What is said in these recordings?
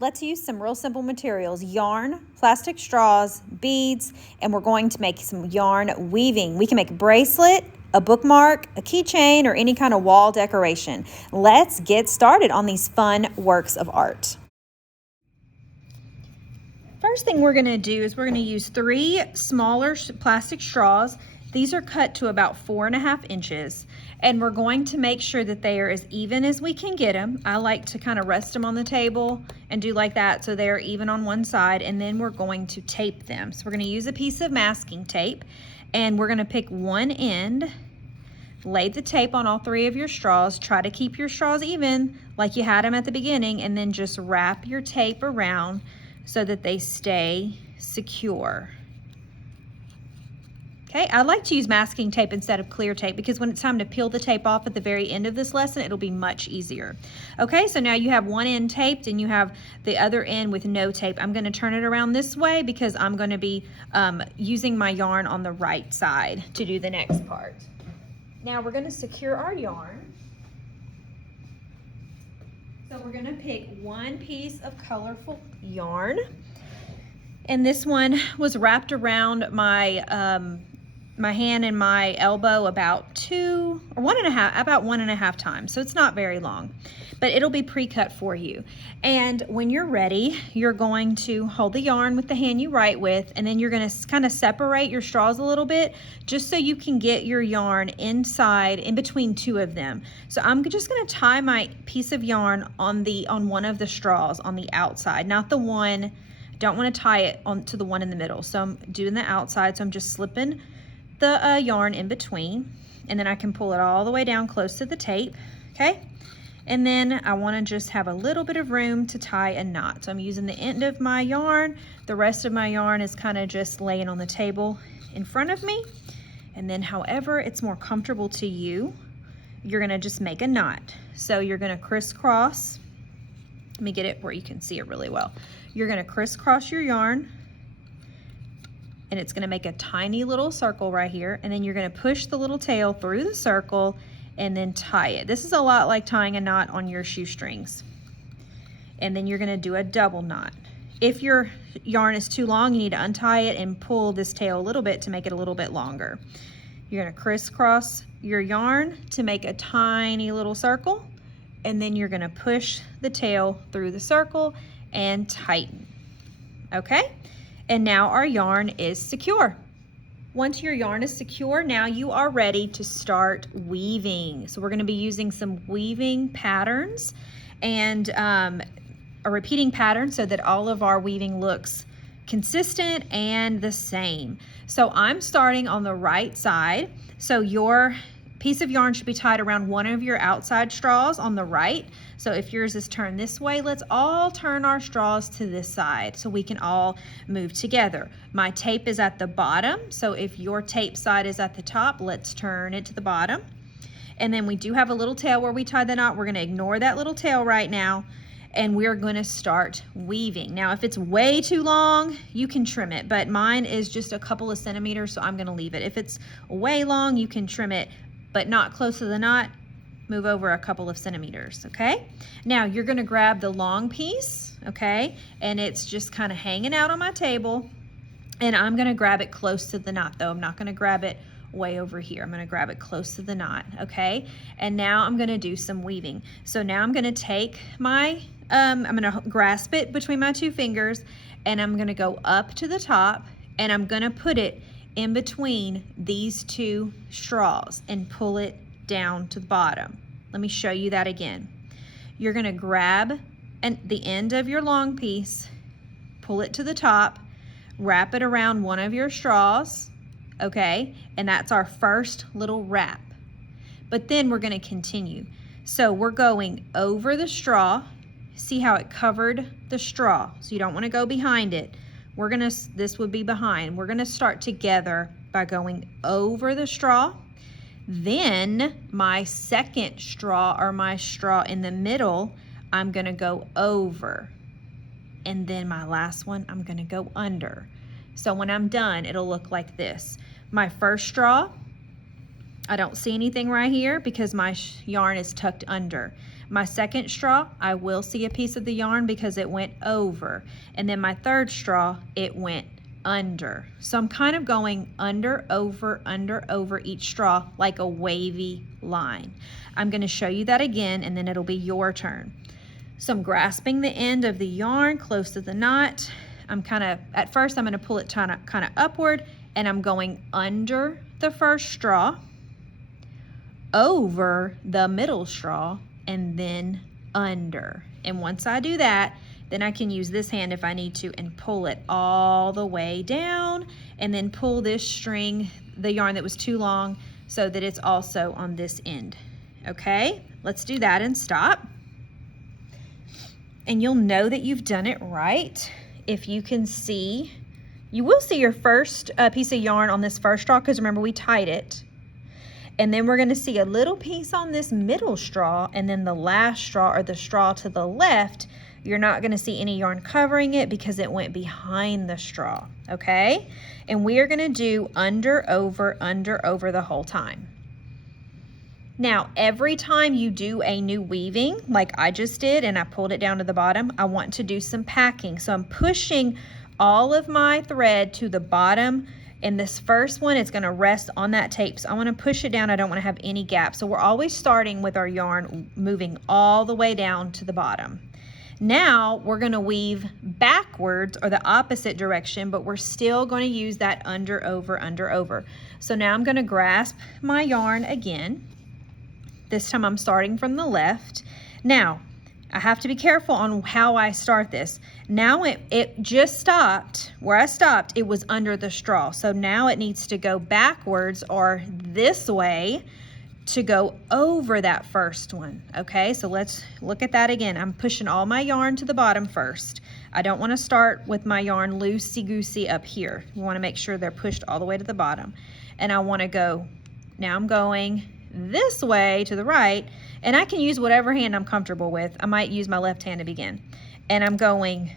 Let's use some real simple materials: yarn, plastic straws, beads, and we're going to make some yarn weaving. We can make a bracelet, a bookmark, a keychain, or any kind of wall decoration. Let's get started on these fun works of art. First thing we're going to do is we're going to use 3 smaller plastic straws. These are cut to about 4.5 inches, and we're going to make sure that they are as even as we can get them. I like to kind of rest them on the table and do like that so they're even on one side, and then we're going to tape them. So we're going to use a piece of masking tape, and we're going to pick one end, lay the tape on all 3 of your straws. Try to keep your straws even like you had them at the beginning, and then just wrap your tape around so that they stay secure. Okay, I like to use masking tape instead of clear tape because when it's time to peel the tape off at the very end of this lesson, it'll be much easier. Okay, so now you have one end taped and you have the other end with no tape. I'm going to turn it around this way because I'm going to be using my yarn on the right side to do the next part. Now we're going to secure our yarn. So we're going to pick one piece of colorful yarn, and this one was wrapped around my my hand and my elbow about 1.5 times, so it's not very long, but it'll be pre-cut for you. And when you're ready, you're going to hold the yarn with the hand you write with, and then you're going to kind of separate your straws a little bit just so you can get your yarn inside in between 2 of them. So I'm just going to tie my piece of yarn on one of the straws on the outside, not the one. Don't want to tie it onto the one in the middle, so I'm doing the outside. So I'm just slipping the yarn in between, and then I can pull it all the way down close to the tape. Okay, and then I want to just have a little bit of room to tie a knot. So I'm using the end of my yarn. The rest of my yarn is kind of just laying on the table in front of me, and then however it's more comfortable to you, you're going to just make a knot. So you're going to crisscross. Let me get it where you can see it really well. You're going to crisscross your yarn, and it's going to make a tiny little circle right here, and then you're going to push the little tail through the circle and then tie it. This is a lot like tying a knot on your shoestrings. And then you're going to do a double knot. If your yarn is too long, you need to untie it and pull this tail a little bit to make it a little bit longer. You're going to crisscross your yarn to make a tiny little circle, and then you're going to push the tail through the circle and tighten. Okay? And now our yarn is secure. Once your yarn is secure, now you are ready to start weaving. So we're going to be using some weaving patterns and a repeating pattern so that all of our weaving looks consistent and the same. So I'm starting on the right side. So your piece of yarn should be tied around one of your outside straws on the right. So if yours is turned this way, let's all turn our straws to this side so we can all move together. My tape is at the bottom, so if your tape side is at the top, let's turn it to the bottom. And then we do have a little tail where we tie the knot. We're going to ignore that little tail right now, and we're going to start weaving. Now, if it's way too long, you can trim it, but mine is just a couple of centimeters, so I'm going to leave it. If it's way long, you can trim it, but not close to the knot. Move over a couple of centimeters, okay? Now you're gonna grab the long piece, okay? And it's just kind of hanging out on my table, and I'm gonna grab it close to the knot though. I'm not gonna grab it way over here. I'm gonna grab it close to the knot, okay? And now I'm gonna do some weaving. So now I'm gonna take my, I'm gonna grasp it between my 2 fingers, and I'm gonna go up to the top, and I'm gonna put it in between these 2 straws and pull it down to the bottom. Let me show you that again. You're going to grab the end of your long piece, pull it to the top, wrap it around one of your straws, okay? And that's our first little wrap. But then we're going to continue. So we're going over the straw. See how it covered the straw? So you don't want to go behind it. This would be behind. We're gonna start together by going over the straw. Then my second straw, or my straw in the middle, I'm gonna go over. And then my last one, I'm gonna go under. So when I'm done, it'll look like this. My first straw, I don't see anything right here because my yarn is tucked under. My second straw, I will see a piece of the yarn because it went over. And then my third straw, it went under. So I'm kind of going under, over each straw like a wavy line. I'm going to show you that again, and then it'll be your turn. So I'm grasping the end of the yarn close to the knot. At first I'm going to pull it kind of upward, and I'm going under the first straw, over the middle straw, and then under. And once I do that, then I can use this hand if I need to and pull it all the way down, and then pull this string, the yarn that was too long, so that it's also on this end. Okay, let's do that and stop. And you'll know that you've done it right if you can see. You will see your first piece of yarn on this first straw, because remember we tied it. And then we're going to see a little piece on this middle straw, and then the last straw, or the straw to the left, you're not going to see any yarn covering it because it went behind the straw, okay? And we are going to do under, over the whole time. Now, every time you do a new weaving, like I just did, and I pulled it down to the bottom, I want to do some packing. So I'm pushing all of my thread to the bottom. And this first one is going to rest on that tape. So I want to push it down. I don't want to have any gaps. So we're always starting with our yarn moving all the way down to the bottom. Now we're going to weave backwards, or the opposite direction, but we're still going to use that under, over. So now I'm going to grasp my yarn again. This time I'm starting from the left. Now, I have to be careful on how I start this. Now it just stopped. Where I stopped, it was under the straw. So now it needs to go backwards, or this way, to go over that first one. Okay, so let's look at that again. I'm pushing all my yarn to the bottom first. I don't want to start with my yarn loosey-goosey up here. You want to make sure they're pushed all the way to the bottom. And I want to go, now I'm going this way to the right, and I can use whatever hand I'm comfortable with. I might use my left hand to begin. And I'm going,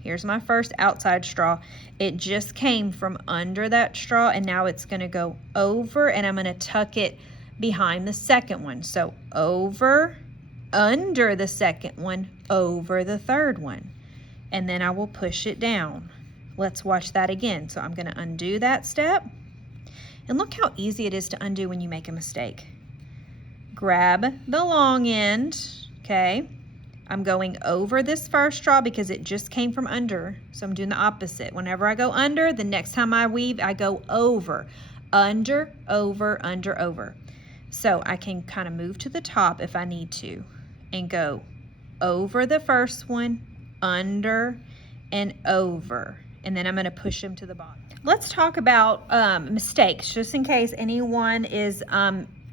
here's my first outside straw. It just came from under that straw, and now it's going to go over, and I'm going to tuck it behind the second one. So over, under the second one, over the third one. And then I will push it down. Let's watch that again. So I'm going to undo that step. And look how easy it is to undo when you make a mistake. Grab the long end, okay? I'm going over this first straw because it just came from under. So I'm doing the opposite. Whenever I go under, the next time I weave, I go over. Under, over. So I can kind of move to the top if I need to and go over the first one, under, and over. And then I'm going to push them to the bottom. Let's talk about mistakes, just in case anyone is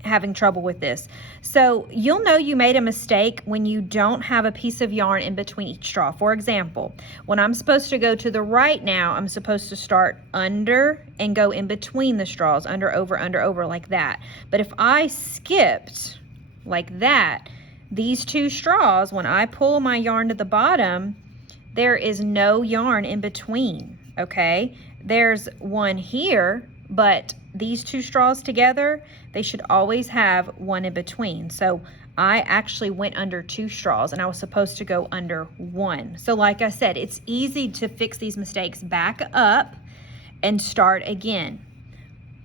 having trouble with this. So you'll know you made a mistake when you don't have a piece of yarn in between each straw. For example, when I'm supposed to go to the right now, I'm supposed to start under and go in between the straws, under, over, like that. But if I skipped like that, these two straws, when I pull my yarn to the bottom, there is no yarn in between, okay? There's one here, but these two straws together, they should always have one in between. So I actually went under two straws, and I was supposed to go under one. So like I said, it's easy to fix these mistakes. Back up and start again.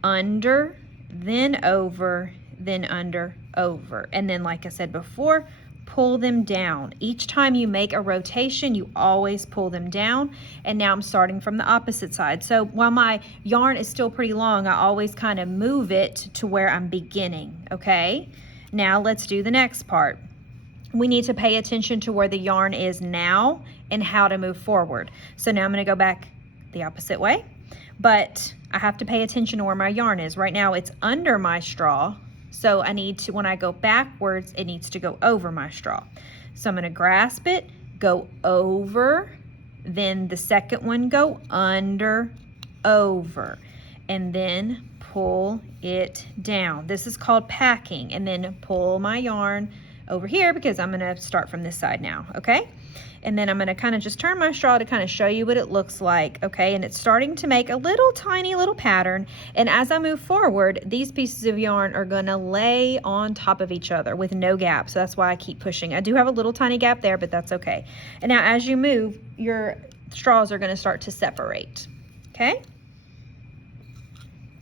Under, then over, then under, over. And then, like I said before, pull them down. Each time you make a rotation, you always pull them down. And now I'm starting from the opposite side. So while my yarn is still pretty long, I always kind of move it to where I'm beginning, okay? Now let's do the next part. We need to pay attention to where the yarn is now and how to move forward. So now I'm going to go back the opposite way, but I have to pay attention to where my yarn is. Right now it's under my straw. So I need to, when I go backwards, it needs to go over my straw. So I'm going to grasp it, go over, then the second one go under, over, and then pull it down. This is called packing. And then pull my yarn over here because I'm going to start from this side now, okay? And then I'm gonna kind of just turn my straw to kind of show you what it looks like, okay? And it's starting to make a little tiny little pattern. And as I move forward, these pieces of yarn are gonna lay on top of each other with no gap. So that's why I keep pushing. I do have a little tiny gap there, but that's okay. And now as you move, your straws are gonna start to separate, okay?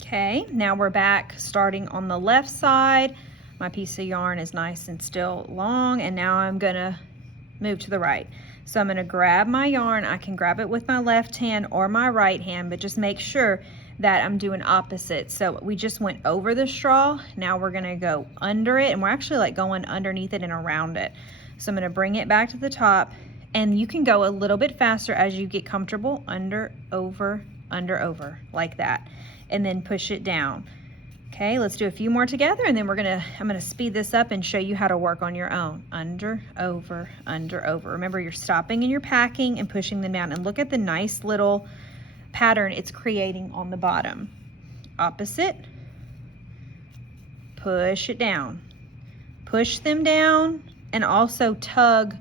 Okay, now we're back starting on the left side. My piece of yarn is nice and still long, and now I'm gonna move to the right. So I'm gonna grab my yarn. I can grab it with my left hand or my right hand, but just make sure that I'm doing opposite. So we just went over the straw. Now we're gonna go under it, and we're actually like going underneath it and around it. So I'm gonna bring it back to the top, and you can go a little bit faster as you get comfortable. Under, over, like that. And then push it down. Okay, let's do a few more together, and then I'm gonna speed this up and show you how to work on your own. Under, over. Remember, you're stopping and you're packing and pushing them down, and look at the nice little pattern it's creating on the bottom. Opposite, push it down. Push them down, and also tug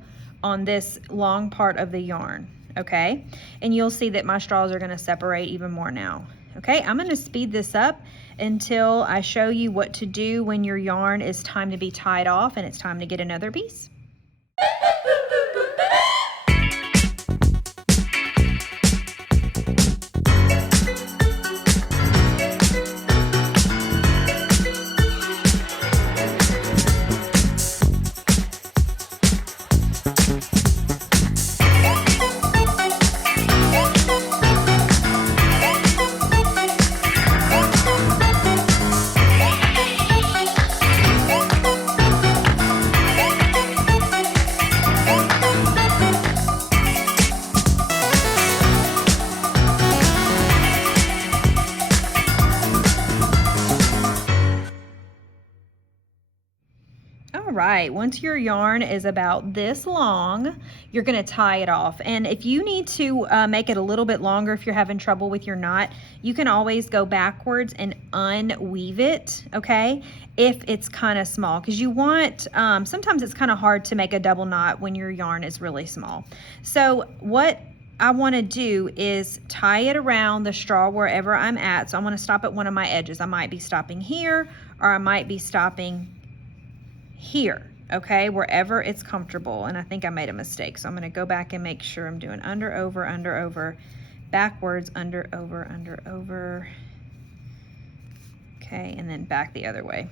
on this long part of the yarn, okay? And you'll see that my straws are gonna separate even more now. Okay, I'm gonna speed this up until I show you what to do when your yarn is time to be tied off and it's time to get another piece. Right, once your yarn is about this long, you're gonna tie it off. And if you need to make it a little bit longer, if you're having trouble with your knot, you can always go backwards and unweave it, okay? If it's kind of small, because you want, sometimes it's kind of hard to make a double knot when your yarn is really small. So what I want to do is tie it around the straw wherever I'm at. So I'm going to stop at one of my edges. I might be stopping here, or I might be stopping here, okay, wherever it's comfortable. And I think I made a mistake, so I'm going to go back and make sure I'm doing under, over, backwards, under, over, okay, and then back the other way.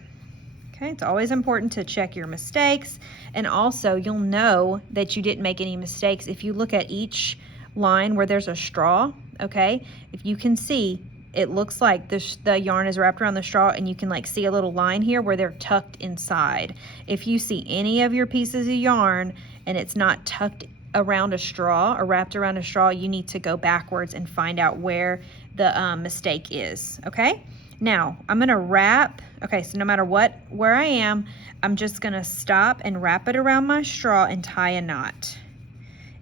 Okay, it's always important to check your mistakes, and also you'll know that you didn't make any mistakes if you look at each line where there's a straw, okay? If you can see, it looks like the yarn is wrapped around the straw, and you can like see a little line here where they're tucked inside. If you see any of your pieces of yarn and it's not tucked around a straw or wrapped around a straw, you need to go backwards and find out where the mistake is, okay? Now, I'm gonna wrap, okay, so no matter where I am, I'm just gonna stop and wrap it around my straw and tie a knot.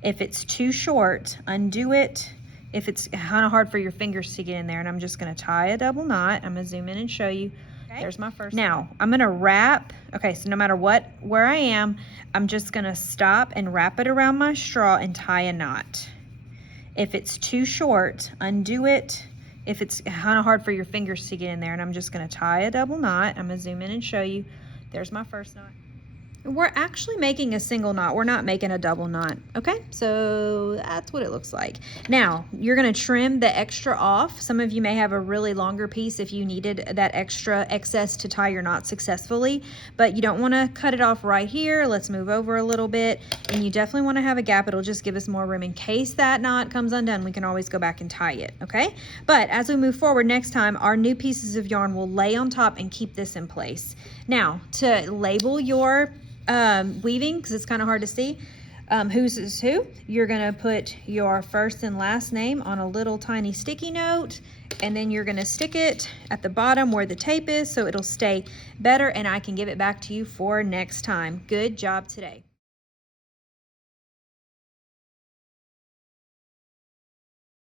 If it's too short, undo it. If it's kind of hard for your fingers to get in there, and I'm just gonna tie a double knot. I'm gonna zoom in and show you. Okay. There's my first. Now, I'm gonna wrap, okay, so no matter where I am, I'm just gonna stop and wrap it around my straw and tie a knot. If it's too short, undo it. If it's kind of hard for your fingers to get in there, and I'm just gonna tie a double knot. I'm gonna zoom in and show you. There's my first knot. We're actually making a single knot. We're not making a double knot. Okay, so that's what it looks like. Now, you're gonna trim the extra off. Some of you may have a really longer piece if you needed that extra excess to tie your knot successfully, but you don't wanna cut it off right here. Let's move over a little bit, and you definitely wanna have a gap. It'll just give us more room in case that knot comes undone. We can always go back and tie it, okay? But as we move forward next time, our new pieces of yarn will lay on top and keep this in place. Now, to label your weaving, because it's kind of hard to see whose is who, you're gonna put your first and last name on a little tiny sticky note, and then you're gonna stick it at the bottom where the tape is so it'll stay better, and I can give it back to you for next time. Good job today.